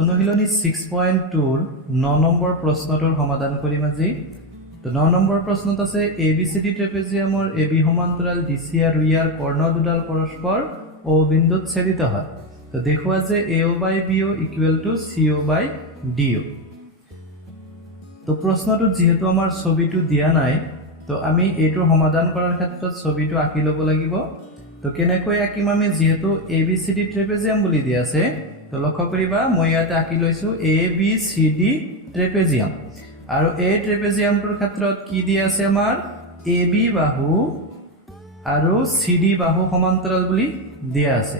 অনুশীলনী 6.2 9 নম্বৰ প্ৰশ্নটোৰ সমাধান কৰিম আজি। তো 9 নম্বৰ প্ৰশ্নত আছে ABCD ট্ৰেপেজিয়ামৰ AB সমান্তৰাল DC আৰু ইয়াৰ কৰ্ণ দুডাল পৰস্পৰ O বিন্দুত ছেদিত হয়। তো দেখুৱা যে AO by BO equal to CO by DO। তো প্ৰশ্নটোত যেহেতু আমাৰ ছবিটো দিয়া নাই, তো আমি এইটো সমাধান কৰাৰ ক্ষেত্ৰত ছবিটো আঁকি ল'ব লাগিব। তো কেনেকৈ আঁকিম আমি, যেহেতু ABCD ট্ৰেপেজিয়াম বুলি দিয়া আছে, তো লক্ষ্য কৰিবা মই ইয়াতে আঁকি লৈছো ABCD ট্ৰেপেজিয়াম। আৰু এই ট্ৰেপেজিয়ামটোৰ ক্ষেত্ৰত কি দিয়া আছে আমাৰ AB বাহু আৰু CD বাহু সমান্তৰাল বুলি দিয়া আছে।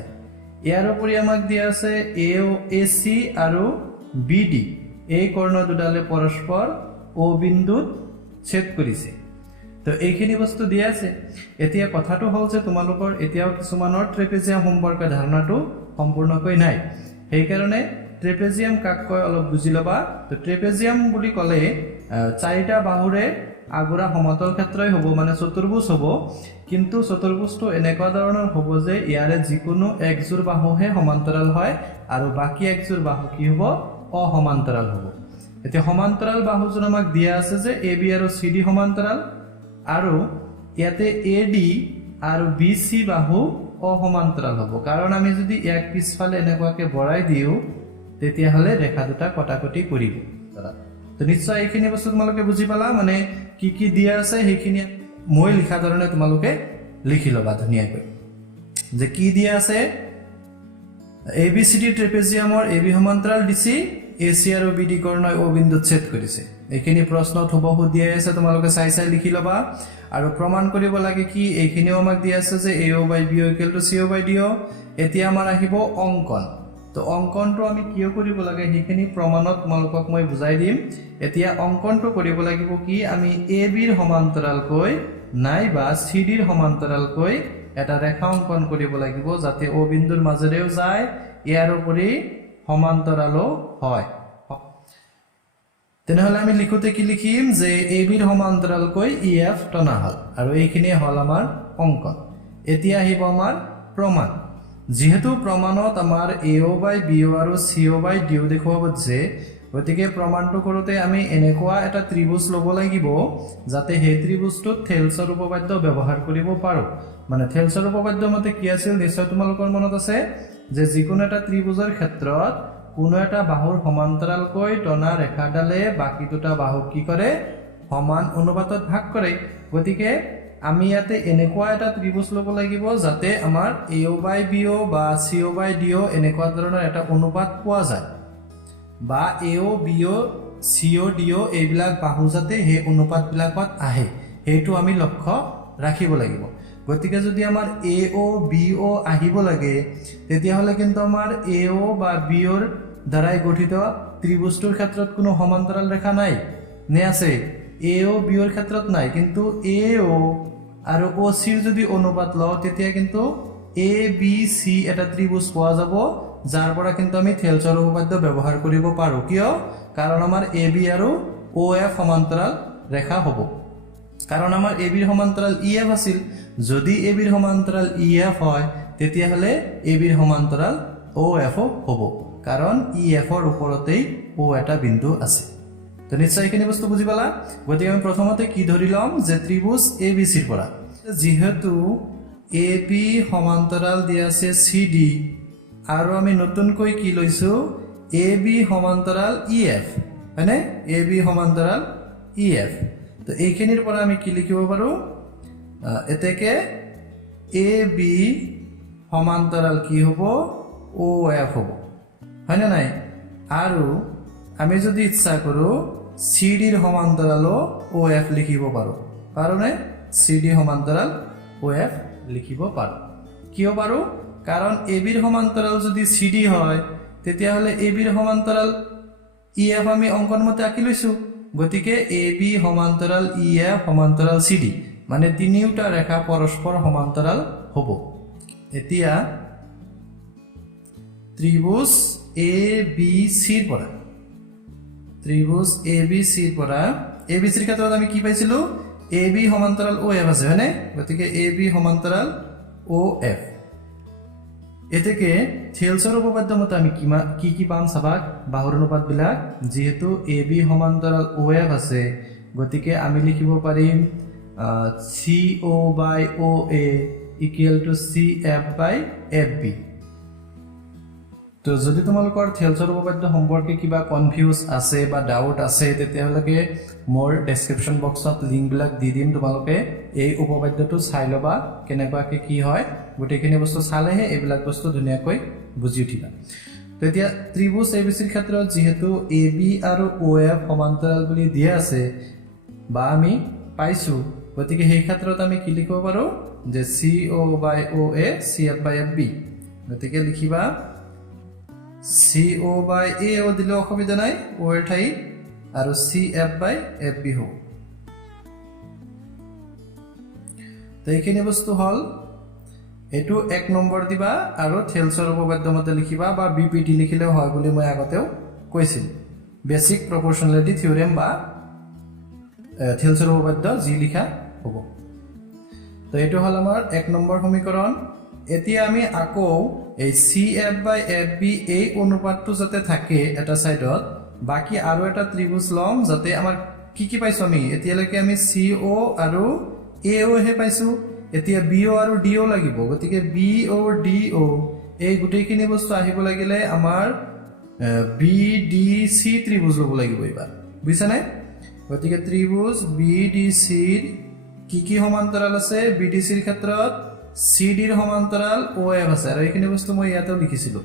ইয়াৰ উপৰি আমাক দিয়া আছে AC আৰু BD এই কৰ্ণ দুডালে পৰস্পৰ O বিন্দুত ছেদ কৰিছে। তো এইখিনি বস্তু দিয়া আছে। এতিয়া কথাটো হ'ল যে তোমালোকৰ এতিয়াও কিছুমানৰ ট্ৰেপেজিয়াম সম্পৰ্কে ধাৰণাটো সম্পূৰ্ণকৈ নাই। সেইকাৰণে ট্ৰেপেজিয়াম কাক কয় অলপ বুজি ল'বা। তো ট্ৰেপেজিয়াম বুলি ক'লে চাৰিটা বাহুৰে আগুৰা সমতল ক্ষেত্ৰই হ'ব, মানে চতুৰ্ভুজ হ'ব। কিন্তু চতুৰ্ভুজটো এনেকুৱা ধৰণৰ হ'ব যে ইয়াৰে যিকোনো একযোৰ বাহুহে সমান্তৰাল হয় আৰু বাকী একযোৰ বাহু কি হ'ব, অসমান্তৰাল হ'ব। এতিয়া সমান্তৰাল বাহুযোৰ আমাক দিয়া আছে যে AB আৰু CD সমান্তৰাল, আৰু ইয়াতে AD আৰু BC বাহু অসমান্তৰাল হ'ব। কাৰণ আমি যদি এক পিছফালে এনেকুৱাকে বঢ়াই দিওঁ তেতিয়াহ'লে ৰেখা দুটা কটাকটি কৰিব। তো নিশ্চয় এইখিনি বস্তু তোমালোকে বুজি পালা। মানে কি কি দিয়া আছে সেইখিনি মই লিখা ধৰণে তোমালোকে লিখি ল'বা ধুনীয়াকৈ। যে কি দিয়া আছে, ABCD ট্ৰেপেজিয়ামৰ AB সমান্তৰাল DC, AC আৰু BD কৰ্ণই O বিন্দুত ছেদ কৰিছে। এইখিনি প্ৰশ্নত হুবহু দিয়া আছে, তোমালোকে চাই চাই লিখি ল'বা। আৰু প্ৰমাণ কৰিব লাগে কি, এইখিনিও আমাক দিয়া আছে যে AO by BO equal to CO by DO। এতিয়া আমাৰ আহিব অংকন। তো অংকনটো আমি কিয় কৰিব লাগে সেইখিনি প্ৰমাণত তোমালোকক মই বুজাই দিম। এতিয়া অংকনটো কৰিব লাগিব কি, আমি ABৰ সমান্তৰালকৈ নাইবা CDৰ সমান্তৰালকৈ এটা ৰেখা অংকন কৰিব লাগিব, যাতে O বিন্দুৰ মাজেৰেও যায়, ইয়াৰ উপৰি সমান্তৰালো হয়। তেনেহ'লে আমি লিখোতে কি লিখিম যে ABৰ সমান্তৰালকৈ EF টনা হ'ল, আৰু এইখিনি হ'ল আমাৰ অংকন। এতিয়া আহিব আমাৰ প্ৰমাণ। যেহেতু প্ৰমাণত আমাৰ AO by BO আৰু CO by DO দেখুৱাব দিছে, গতিকে প্ৰমাণটো কৰোঁতে আমি এনেকুৱা এটা ত্ৰিভুজ ল'ব লাগিব যাতে সেই ত্ৰিভুজটোত থেলছৰ উপপাদ্য ব্যৱহাৰ কৰিব পাৰোঁ। মানে থেলছৰ উপপাদ্য মতে কি আছিল, নিশ্চয় তোমালোকৰ মনত আছে যে যিকোনো এটা ত্ৰিভুজৰ ক্ষেত্ৰত কোনো এটা বাহুৰ সমান্তৰালকৈ টনা ৰেখাডালে বাকী দুটা বাহুক কি কৰে, সমান অনুপাতত ভাগ কৰে। গতিকে আমি ইয়াতে এনেকুৱা এটা ত্ৰিভুজ ল'ব লাগিব যাতে আমাৰ AO by BO বা CO by DO এনেকুৱা ধৰণৰ এটা অনুপাত পোৱা যায়, বা AO BO CO DO এইবিলাক বাহু যাতে সেই অনুপাতবিলাকত আহে সেইটো আমি লক্ষ্য ৰাখিব লাগিব। গতিকে যদি আমাৰ AO BO আহিব লাগে তেতিয়াহ'লে কিন্তু আমাৰ AO বা BOৰ দ্বাৰাই গঠিত ত্ৰিভুজটোৰ ক্ষেত্ৰত কোনো সমান্তৰাল ৰেখা নাই নে আছে? AO BOৰ ক্ষেত্ৰত নাই, কিন্তু AO আৰু OCৰ যদি অনুপাত লওঁ তেতিয়া কিন্তু ABC এটা ত্ৰিভুজ পোৱা যাব, যাৰ পৰা কিন্তু আমি থেলছৰ উপপাদ্য ব্যৱহাৰ কৰিব পাৰোঁ। কিয়? কাৰণ আমাৰ AB আৰু OF সমান্তৰাল ৰেখা হ'ব। কাৰণ আমাৰ ABৰ সমান্তৰাল EF আছিল, যদি ABৰ সমান্তৰাল EF হয় তেতিয়াহ'লে ABৰ সমান্তৰাল OF হ'ব, কাৰণ EFৰ ওপৰতেই O এটা বিন্দু আছে। তো নিশ্চয় এইখিনি বস্তু বুজি পালা। গতিকে আমি প্ৰথমতে কি ধৰি ল'ম যে ত্ৰিভুজ ABCৰ পৰা, যিহেতু AB সমান্তৰাল দিয়া আছে CD, আৰু আমি নতুনকৈ কি লৈছোঁ AB সমান্তৰাল EF, হয়নে? AB সমান্তৰাল EF। তো এইখিনিৰ পৰা আমি কি লিখিব পাৰোঁ, এতেকে AB সমান্তৰাল কি হ'ব, OF হ'ব, হয়নে নাই? আৰু আমি যদি ইচ্ছা কৰোঁ CDৰ সমান্তৰালো OF লিখিব পাৰোঁ, পাৰোঁনে? CD সমান্তৰাল OF লিখিব পাৰোঁ। কিয় পাৰোঁ? কাৰণ ABৰ সমান্তৰাল যদি CD হয় তেতিয়াহ'লে ABৰ সমান্তৰাল EF আমি অংকন মতে আঁকি লৈছোঁ। গতিকে AB সমান্তৰাল EF সমান্তৰাল CD, মানে তিনিওটা ৰেখা পৰস্পৰ সমান্তৰাল হ'ব। এতিয়া ত্ৰিভুজ ABCৰ পৰা, ত্ৰিভুজ ABCৰ পৰা, ABCৰ ক্ষেত্ৰত আমি কি পাইছিলোঁ, AB সমান্তৰাল OF আছে, হয়নে? গতিকে AB সমান্তৰাল OF। এতেকে থেলছৰ উপপাদ্য মতে আমি কি পাম চাবাক বাহুৰ অনুপাতবিলাক যেহেতু এ বি সমান্তৰাল ও এফ আছে গতিকে আমি লিখিব পাৰিম C O by O A equal to C F by F B তো যদি তোমালোকৰ থেলছৰ উপপাদ্য সম্পৰ্কে কিবা কনফিউজ আছে বা ডাউট আছে তেতিয়াহ'লে মোৰ ডেছক্ৰিপশ্যন বক্সত লিংকবিলাক দি দিম তোমালোকে এই উপপাদ্যটো চাই ল'বা কেনেকুৱাকৈ কি হয় গোটেইখিনি বস্তু চালেহে এইবিলাক বস্তু ধুনীয়াকৈ বুজি উঠিবা তেতিয়া ত্ৰিভুজ এ বি চিৰ ক্ষেত্ৰত যিহেতু এ বি আৰু ও এফ সমান্তৰাল বুলি দিয়া আছে বা আমি পাইছোঁ গতিকে সেই ক্ষেত্ৰত আমি কি লিখিব পাৰোঁ যে C O by O A C F by F B গতিকে লিখিবা চি ও বাই এ ও দিলে অসুবিধা নাই ও এৰ ঠাইত আৰু C F by F B হ'ব তো এইখিনি বস্তু হ'ল এইটো 1 নম্বৰ দিবা আৰু থেলছৰ উপপাদ্য মতে লিখিবা বা বিপিটি লিখিলেও হয় বুলি মই আগতেও কৈছিলোঁ বেসিক প্ৰপৰ্চনেলিটি থিওৰেম বা থেলছৰ উপপাদ্য যি লিখা হ'ব তো এইটো হ'ল আমাৰ 1 নম্বৰ সমীকৰণ এতিয়া আমি আকৌ এই C F by F B এই অনুপাতটো যাতে থাকে এটা সাইডত বাকি আৰু এটা ত্ৰিভুজ লম যাতে আমাৰ কি পাইছো আমি এতিয়ালৈকে আমি চি ও আৰু এ ও হে পাইছো এতিয়া বি ও আৰু ডি ও লাগিব গতিকে বি ও ডি ও এই গোটেইখিনি বস্তু আহিব লাগিলে আমাৰ বি ডি সি ত্ৰিভুজ ল'ব লাগিব এবাৰ বুজিছানে গতিকে ত্ৰিভুজ বি ডি সিৰ কি সমান্তৰাল আছে বি ডি সিৰ ক্ষেত্ৰত সি ডিৰ সমান্তৰাল ও এফ আছে আৰু এইখিনি বস্তু মই ইয়াতেও লিখিছিলোঁ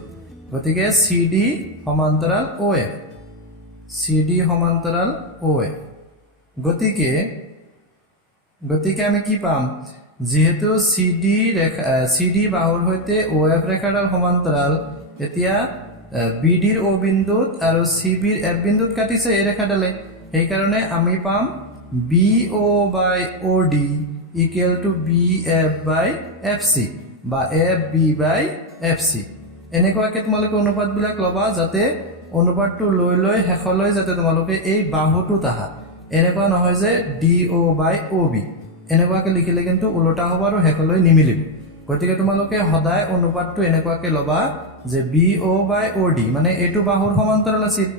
গতিকে সি ডি সমান্তৰাল ও এফ সি ডি সমান্তৰাল ও এফ গতিকে আমি কি পাম যেহেতু সি ডি বাহুৰ সৈতে ও এফ ৰেখাডাল সমান্তৰাল এতিয়া বি ডিৰ ও বিন্দুত আৰু সি বিৰ এফ বিন্দুত কাটিছে এই ৰেখাডালে সেইকাৰণে আমি পাম B O by O D equal to B F by F C বা F B by F C এনেকুৱাকৈ তোমালোকে অনুপাতবিলাক ল'বা যাতে অনুপাতটো লৈ শেষলৈ যাতে তোমালোকে এই বাহুটোত আহা এনেকুৱা নহয় যে D O by O B এনেকুৱাকৈ লিখিলে কিন্তু উল্টা হ'ব আৰু শেষলৈ নিমিলিব গতিকে তোমালোকে সদায় অনুপাতটো এনেকুৱাকৈ ল'বা যে B O by O D মানে এইটো বাহুৰ সমান্তৰাল আছিল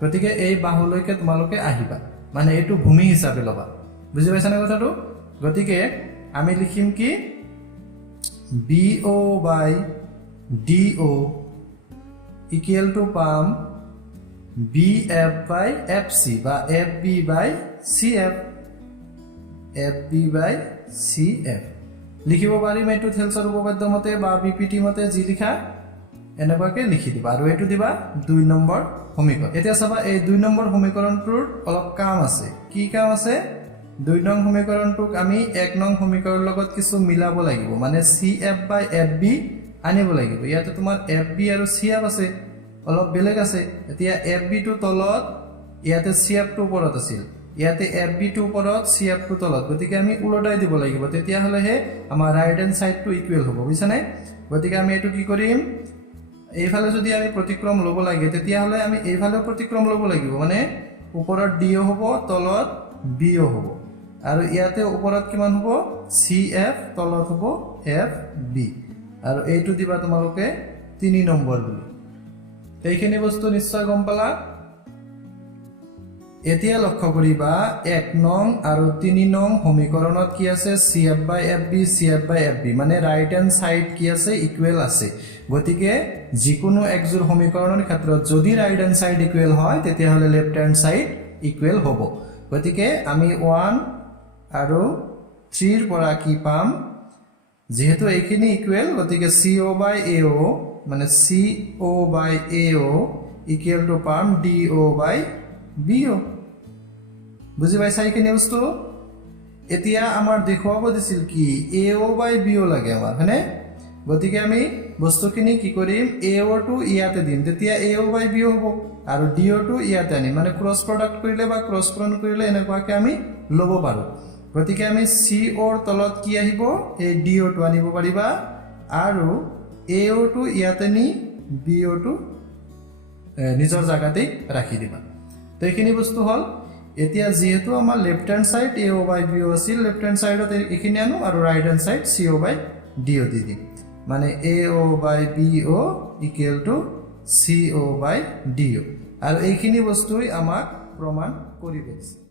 গতিকে এই বাহুলৈকে তোমালোকে আহিবা মানে এইটো ভূমি হিচাপে ল'বা বুজি পাইছানে কথাটো গতিকে আমি লিখিম কি B O by D O equal to পাম B F by F C বা F B by C F F B by C F লিখিব পাৰিম এইটো থেলছৰ উপপাদ্য মতে বা বিপিটি মতে যি লিখা এনেকুৱাকৈ লিখি দিবা আৰু এইটো দিবা 2 নম্বৰ সমীকৰণ এতিয়া চাবা এই 2 নম্বৰ সমীকৰণটোৰ অলপ কাম আছে কি কাম আছে 2 নং সমীকৰণটোক আমি 1 নং সমীকৰণৰ লগত কিছু মিলাব লাগিব মানে C F by F B আনিব লাগিব ইয়াতে তোমাৰ এফ বি আৰু চি এফ আছে অলপ বেলেগ আছে এতিয়া এফ বি টো তলত ইয়াতে চি এফ টো ওপৰত আছিল ইয়াতে এফ বি টো ওপৰত চি এফ টো তলত গতিকে আমি উলটাই দিব লাগিব তেতিয়াহ'লেহে আমাৰ ৰাইট হেণ্ড সাইডটো ইকুৱেল হ'ব বুজিছানে গতিকে আমি এইটো কি কৰিম এইফালে যদি আমি প্ৰতিক্ৰম ল'ব লাগে তেতিয়াহ'লে আমি এইফালেও প্ৰতিক্ৰম ল'ব লাগিব মানে ওপৰত ডি ও হ'ব তলত বি ও হ'ব আৰু ইয়াতে ওপৰত কিমান হ'ব চি এফ তলত হ'ব এফ বি আৰু এইটো দিবা তোমালোকে 3 নম্বৰ বুলি এইখিনি বস্তু নিশ্চয় গম পালা এতিয়া লক্ষ্য কৰিবা 1 নং আৰু 3 নং সমীকৰণত কি আছে C F by F B মানে ৰাইট হেণ্ড সাইড কি আছে ইকুৱেল আছে গতিকে যিকোনো একজোৰ সমীকৰণৰ ক্ষেত্ৰত যদি ৰাইট হেণ্ড সাইড ইকুৱেল হয় তেতিয়াহ'লে লেফট হেণ্ড সাইড ইকুৱেল হ'ব গতিকে আমি 1 আৰু 3 ৰ পৰা কি পাম যেহেতু এইখিনি ইকুৱেল গতিকে C O by A O মানে C O by A O equal to পাম D O by B O বুজি পাইছা এইখিনি বস্তু এতিয়া আমাৰ দেখুৱাব দিছিল কি এ ও বাই বি ও লাগে আমাৰ হয়নে গতিকে আমি বস্তুখিনি কি কৰিম এ ও টো ইয়াতে দিম তেতিয়া এ ও বাই বি ও হ'ব আৰু ডি ও টো ইয়াতে আনিম মানে ক্ৰছ প্ৰডাক্ট কৰিলে বা ক্ৰছ পূৰণ কৰিলে এনেকুৱাকৈ আমি ল'ব পাৰোঁ গতিকে আমি চি ওৰ তলত কি আহিব এই ডি ও টো আনিব পাৰিবা আৰু এ ও টো ইয়াতে নি বি ও টো নিজৰ জায়গাতেই ৰাখি দিবা তো এইখিনি বস্তু হ'ল এতিয়া যেহেতু আমাৰ left hand side A O by B O আছিল লেফট হেণ্ড সাইডত এইখিনি আনো আৰু right hand side C O by D O দি দিম মানে AO by BO equal to CO by DO আৰু এইখিনি বস্তুই আমাক প্ৰমাণ কৰিব দিছে